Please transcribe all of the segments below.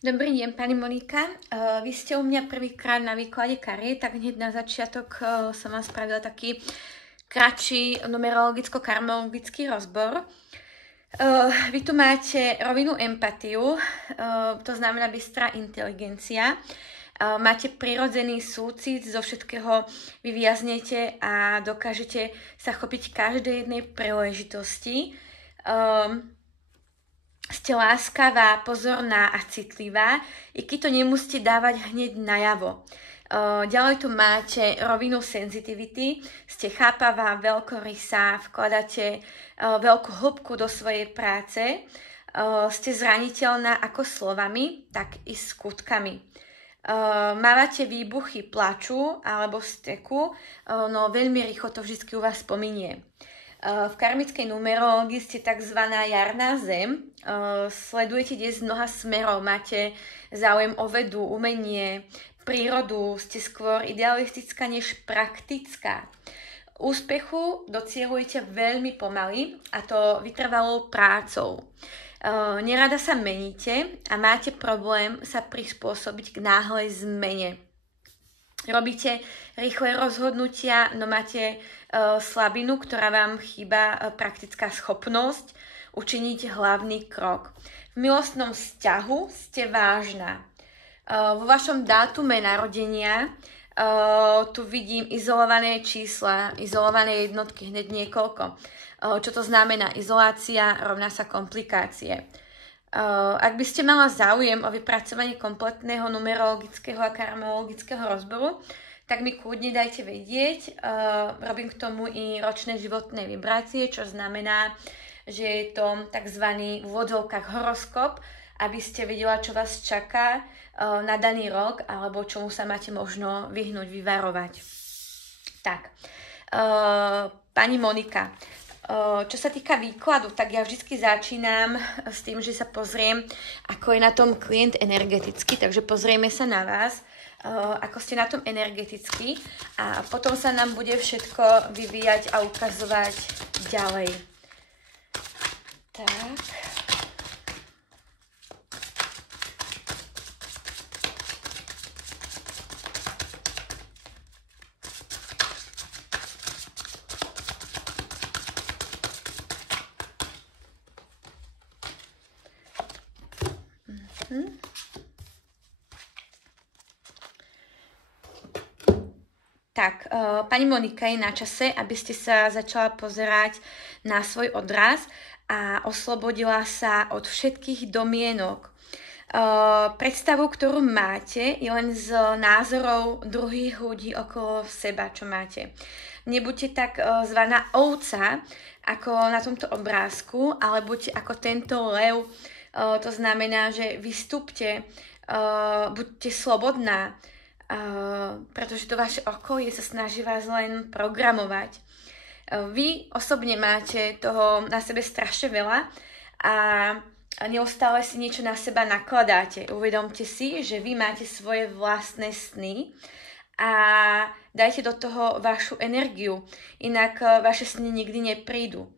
Dobrý deň, pani Monika. Vy ste u mňa prvýkrát na výklade kariet, tak hneď na začiatok som vám spravila taký kratší numerologicko-karmologický rozbor. Vy tu máte rovinu empatiu, to znamená bystrá inteligencia. Máte prirodzený súcit, zo všetkého vy vyjaznete a dokážete sa chopiť každej jednej príležitosti. Ste láskavá, pozorná a citlivá, i keď to nemusíte dávať hneď najavo. Ďalej tu máte rovinu senzitivity, ste chápavá, veľkorysá, vkladáte veľkú hĺbku do svojej práce, ste zraniteľná ako slovami, tak i skutkami. Mávate výbuchy plaču alebo steku, no veľmi rýchlo to vždy u vás pominie. V karmickej numerológii ste tzv. Jarná zem, sledujete dnes mnoha smerov, máte záujem o vedu, umenie, prírodu, ste skôr idealistická než praktická. Úspechu docielujete veľmi pomaly a to vytrvalou prácou. Nerada sa meníte a máte problém sa prispôsobiť k náhlej zmene. Robíte rýchle rozhodnutia, no máte slabinu, ktorá vám chýba praktická schopnosť učiniť hlavný krok. V milostnom vzťahu ste vážna. Vo vašom dátume narodenia tu vidím izolované čísla, izolované jednotky, hneď niekoľko. Čo to znamená? Izolácia rovná sa komplikácie. Ak by ste mala záujem o vypracovanie kompletného numerologického a karmologického rozboru, tak mi kľudne dajte vedieť. Robím k tomu i ročné životné vibrácie, čo znamená, že je to tzv. V úvodzovkách horoskop, aby ste vedela, čo vás čaká na daný rok, alebo čomu sa máte možno vyhnúť, vyvarovať. Tak, pani Monika, čo sa týka výkladu, tak ja vždy začínam s tým, že sa pozriem, ako je na tom klient energeticky, takže pozrieme sa na vás, ako ste na tom energeticky a potom sa nám bude všetko vyvíjať a ukazovať ďalej. Tak. Tak, pani Monika, je na čase, aby ste sa začala pozerať na svoj odraz a oslobodila sa od všetkých domienok. Predstavu, ktorú máte, je len z názorov druhých ľudí okolo seba, čo máte. Nebuďte tak zvaná ovca, ako na tomto obrázku, ale buďte ako tento lev. To znamená, že vystúpte, buďte slobodná, pretože to vaše okolie sa snaží vás len programovať. Vy osobne máte toho na sebe strašne veľa a neustále si niečo na seba nakladáte. Uvedomte si, že vy máte svoje vlastné sny a dajte do toho vašu energiu, inak vaše sny nikdy neprídu.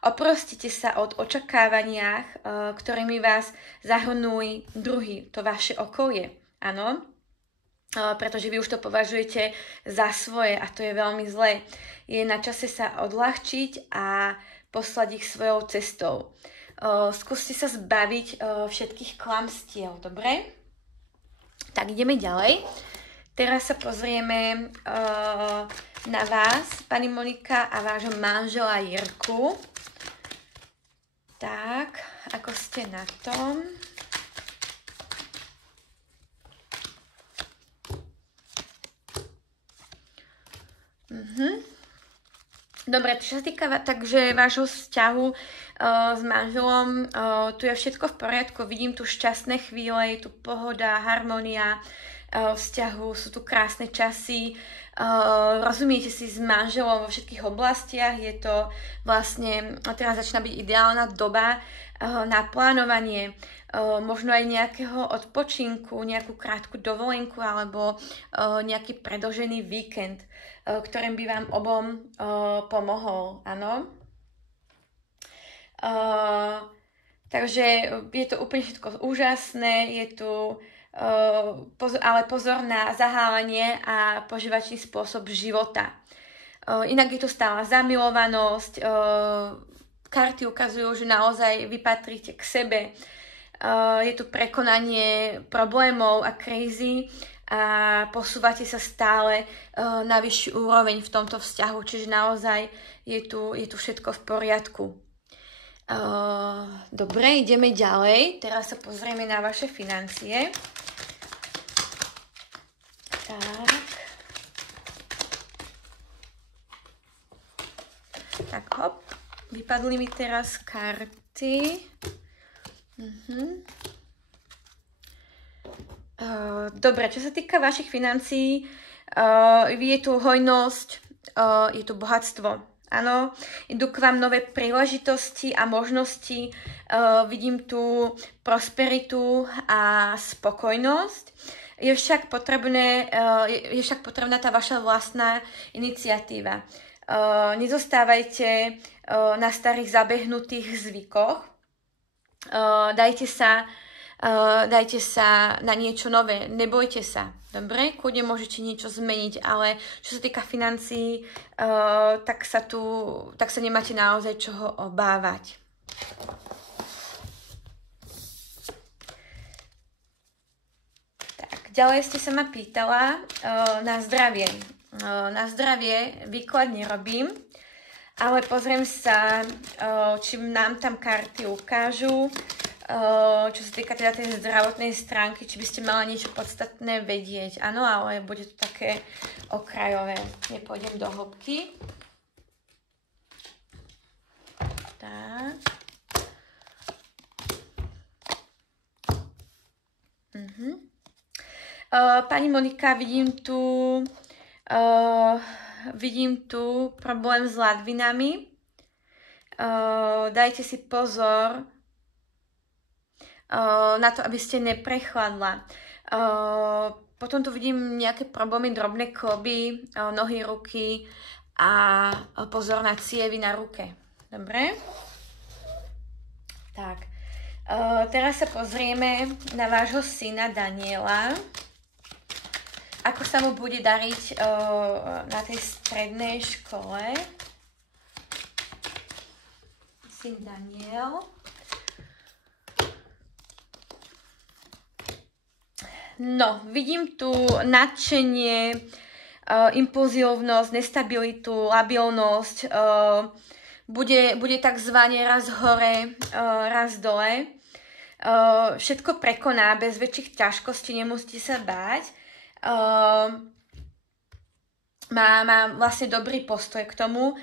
Oprostite sa od očakávaniach, ktorými vás zahrnuli druhý, to vaše okolie. Áno? Pretože vy už to považujete za svoje a to je veľmi zlé. Je na čase sa odľahčiť a poslať ich svojou cestou. Skúste sa zbaviť všetkých klamstiev, dobre? Tak ideme ďalej. Teraz sa pozrieme na vás, pani Monika, a vášho manžela Jirku. Tak, ako ste na tom? Dobre, čo sa týka takže vášho vzťahu s manželom, tu je všetko v poriadku, vidím tu šťastné chvíle, je tu pohoda, harmónia vzťahu, sú tu krásne časy, rozumiete si s manželom vo všetkých oblastiach, je to vlastne, teraz začína byť ideálna doba na plánovanie, možno aj nejakého odpočinku, nejakú krátku dovolenku alebo nejaký predĺžený víkend, ktorým by vám obom pomohol, áno. Takže je to úplne všetko úžasné, je tu ale pozor na zahálenie a požívačný spôsob života. Inak je tu stála zamilovanosť, karty ukazujú, že naozaj vy patríte k sebe, je tu prekonanie problémov a krízy a posúvate sa stále na vyššiu úroveň v tomto vzťahu, čiže naozaj je tu všetko v poriadku. Dobre, ideme ďalej. Teraz sa pozrieme na vaše financie. Tak hop, vypadli mi teraz karty. Dobre, čo sa týka vašich financií, je tu hojnosť, je tu bohatstvo. Áno, idú k vám nové príležitosti a možnosti, vidím tu prosperitu a spokojnosť. Je však potrebná tá vaša vlastná iniciatíva. Nezostávajte na starých zabehnutých zvykoch. Dajte sa na niečo nové, nebojte sa. Dobre, kľudne môžete niečo zmeniť, ale čo sa týka financií, tak sa nemáte naozaj čoho obávať. Tak, ďalej ste sa ma pýtala na zdravie. Na zdravie výklad nerobím, ale pozriem sa, či nám tam karty ukážu, čo sa týka teda tej zdravotnej stránky, či by ste mala niečo podstatné vedieť. Áno, ale bude to také okrajové. Nepôjdem do hĺbky. Tak. Pani Monika, vidím tu problém s ladvinami. Dajte si pozor na to, aby ste neprechladla. Potom tu vidím nejaké problémy, drobné kloby, nohy, ruky a pozor na cievy na ruke. Dobre? Tak. Teraz sa pozrieme na vášho syna Daniela. Ako sa mu bude dariť na tej strednej škole. Syn Daniel. No, vidím tu nadšenie, impulzívnosť, nestabilitu, labilnosť. Bude takzvané raz hore, raz dole. Všetko prekoná bez väčších ťažkostí, nemusíte sa báť. Má vlastne dobrý postoj k tomu.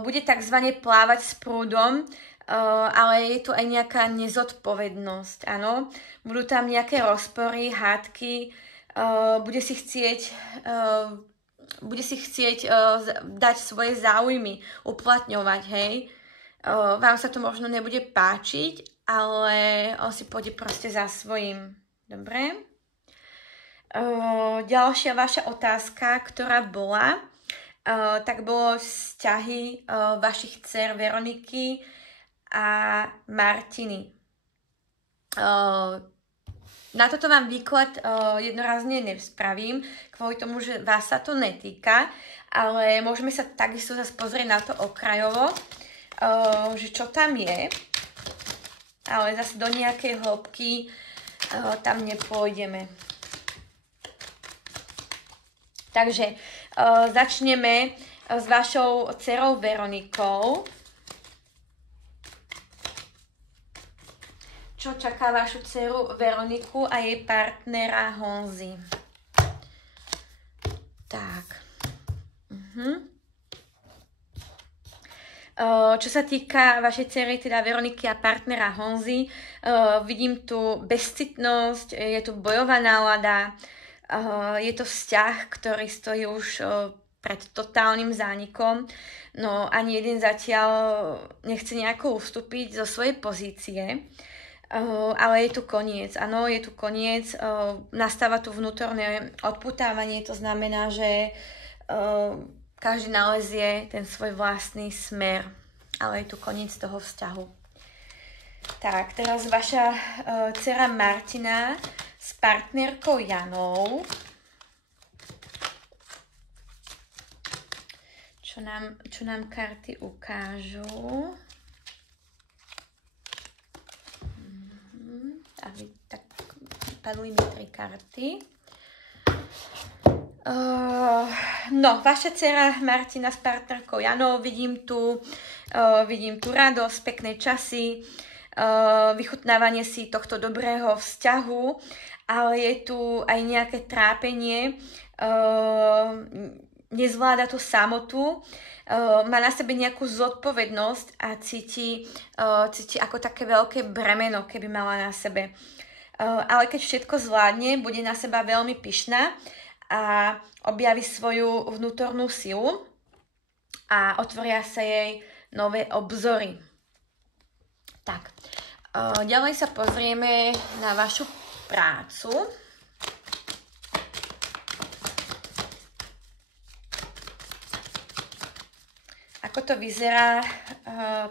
Bude takzvané plávať s prúdom, ale je tu aj nejaká nezodpovednosť, áno. Budú tam nejaké rozpory, hádky, bude si chcieť dať svoje záujmy, uplatňovať, hej. Vám sa to možno nebude páčiť, ale on si pôjde proste za svojím. Dobre? Ďalšia vaša otázka, ktorá bola, tak bolo vzťahy vašich dcer Veroniky a Martiny. Na toto vám výklad jednorazne nespravím, kvôli tomu, že vás sa to netýka, ale môžeme sa takisto zase pozrieť na to okrajovo, že čo tam je, ale zase do nejakej hĺbky tam nepôjdeme. Takže začneme s vašou dcerou Veronikou. Čo čaká vašu dceru Veroniku a jej partnera Honzi. Tak. Čo sa týka vašej dcery, teda Veroniky a partnera Honzi, vidím tu bezcitnosť, je tu bojová nálada, je to vzťah, ktorý stojí už pred totálnym zánikom, no ani jeden zatiaľ nechce nejako ustúpiť zo svojej pozície. Ale je tu koniec, áno, je tu koniec, nastáva tu vnútorné odputávanie, to znamená, že každý nalezie ten svoj vlastný smer, ale je tu koniec toho vzťahu. Tak, teraz vaša dcera Martina s partnerkou Janou. Čo nám karty ukážu. Tak, padli mi 3 karty. No, vaša dcera Martina s partnerkou Janou, vidím tu radosť, pekné časy, vychutnávanie si tohto dobrého vzťahu, ale je tu aj nejaké trápenie, nezvláda tú samotu, má na sebe nejakú zodpovednosť a cíti ako také veľké bremeno, keby mala na sebe. Ale keď všetko zvládne, bude na seba veľmi pyšná a objaví svoju vnútornú silu a otvoria sa jej nové obzory. Tak, ďalej sa pozrieme na vašu prácu. Ako to vyzerá,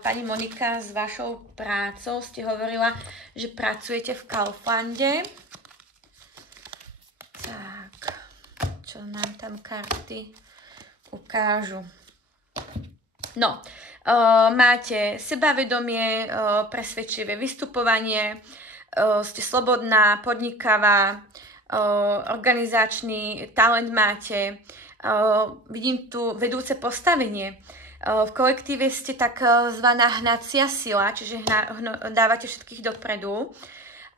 pani Monika, s vašou prácou? Ste hovorila, že pracujete v Kauflande. Tak, čo nám tam karty ukážu? No, máte sebavedomie, presvedčivé vystupovanie, ste slobodná, podnikavá, organizačný talent máte, vidím tu vedúce postavenie. V kolektíve ste takzvaná hnacia sila, čiže dávate všetkých dopredu.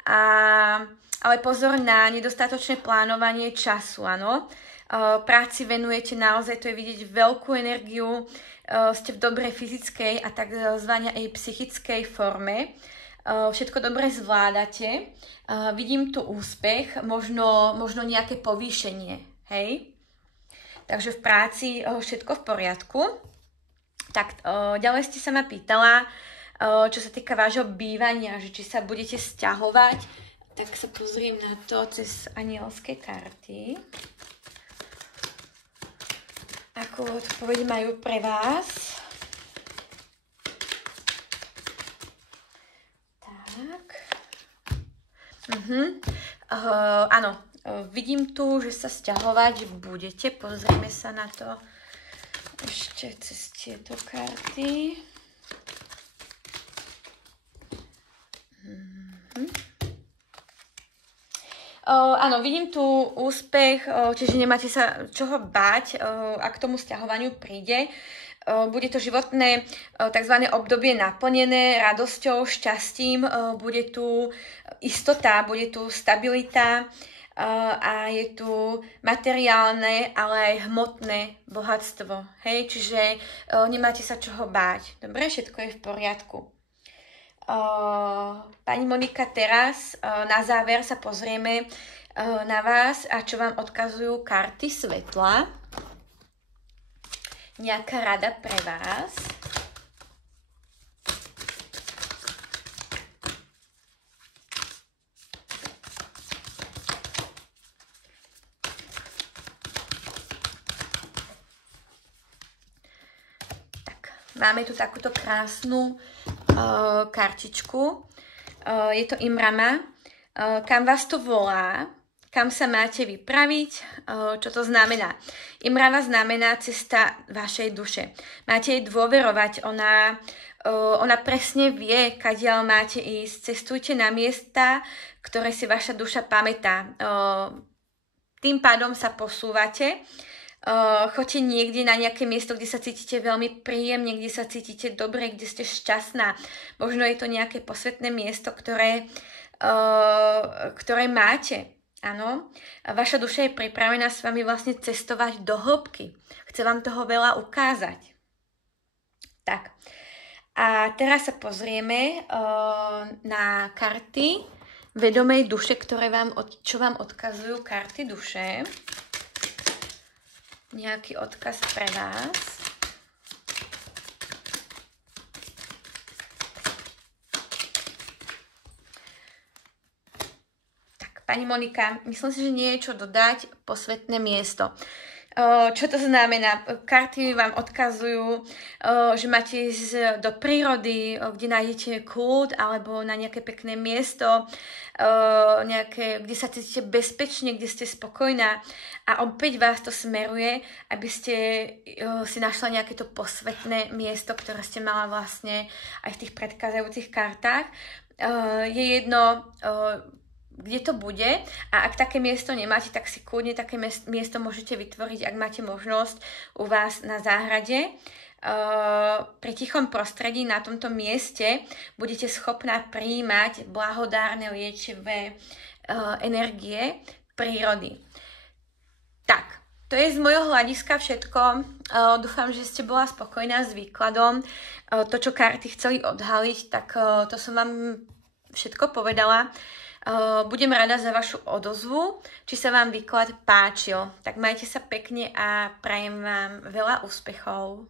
Ale pozor na nedostatočné plánovanie času, áno. Práci venujete naozaj, to je vidieť, veľkú energiu, ste v dobrej fyzickej a takzvanej aj psychickej forme. Všetko dobre zvládate. Vidím tu úspech, možno nejaké povýšenie, hej. Takže v práci všetko v poriadku. Tak, ďalej ste sa ma pýtala, čo sa týka vášho bývania, že či sa budete sťahovať, tak sa pozriem na to cez anielské karty. Akú odpoveď majú pre vás? Tak. Áno, vidím tu, že sa sťahovať budete. Pozrieme sa na to ešte cez tieto karty. Áno, vidím tu úspech, čiže nemáte sa čoho báť, ak k tomu sťahovaniu príde. Bude to životné tzv. Obdobie naplnené radosťou, šťastím, bude tu istota, bude tu stabilita, a je tu materiálne, ale aj hmotné bohatstvo. Hej, čiže nemáte sa čoho báť. Dobre, všetko je v poriadku. Pani Monika, teraz na záver sa pozrieme na vás a čo vám odkazujú karty svetla. Nejaká rada pre vás. Máme tu takúto krásnu kartičku. Je to Imrama. Kam vás to volá? Kam sa máte vypraviť? Čo to znamená? Imrama znamená cesta vašej duše. Máte jej dôverovať. Ona presne vie, kadiaľ máte ísť. Cestujte na miesta, ktoré si vaša duša pamätá. Tým pádom sa posúvate. Choďte niekde na nejaké miesto, kde sa cítite veľmi príjemne, kde sa cítite dobre, kde ste šťastná. Možno je to nejaké posvetné miesto, ktoré máte. Áno. Vaša duša je pripravená s vami vlastne cestovať do hĺbky. Chce vám toho veľa ukázať. Tak. A teraz sa pozrieme na karty vedomej duše, čo vám odkazujú karty duše. Nejaký odkaz pre vás. Tak, pani Monika, myslím si, že nie je čo dodať. Posvetné miesto. Čo to znamená? Karty vám odkazujú, že máte ísť do prírody, kde nájdete kľud, alebo na nejaké pekné miesto, kde sa cítite bezpečne, kde ste spokojná. A opäť vás to smeruje, aby ste si našla nejaké to posvetné miesto, ktoré ste mala vlastne aj v tých predchádzajúcich kartách. Je jedno, kde to bude, a ak také miesto nemáte, tak si kľudne také miesto môžete vytvoriť, ak máte možnosť u vás na záhrade. Pri tichom prostredí na tomto mieste budete schopná prijímať blahodárne liečivé energie prírody. Tak, to je z môjho hľadiska všetko. Dúfam, že ste bola spokojná s výkladom. To, čo karty chceli odhaliť, tak to som vám všetko povedala. Budem rada za vašu odozvu, či sa vám výklad páčil. Tak majte sa pekne a prajem vám veľa úspechov.